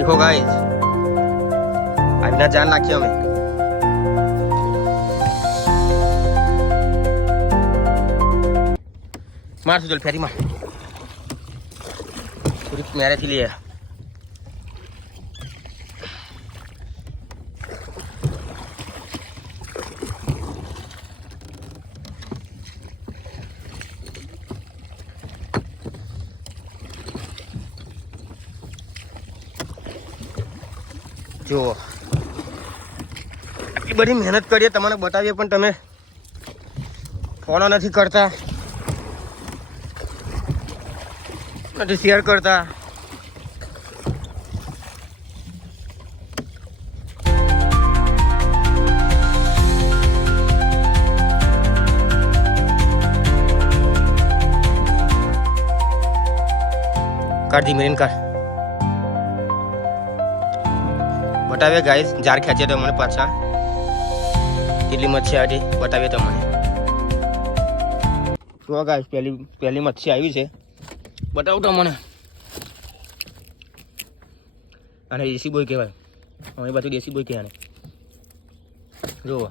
देखो गाइस આજના જાન નાખ્યો અમે માર સુજલ ફેરી માં પૂરી મેરે થી લે જો આટલી બધી મહેનત કરીએ તમને બતાવીએ પણ તમે ફોલો નથી કરતા નથી શેર કરતા कर दी मेरीन कर बतावे गाइस जार खेचे तो मैंने पाछा કેટલી મચ્છી આવી બતાવીએ તમને જો ગાઈસ પહેલી મચ્છી આવી છે બતાવું તમને અને દેશી બોય કહેવાય અમારી બાજુ દેશી બોય કહેવાય જુઓ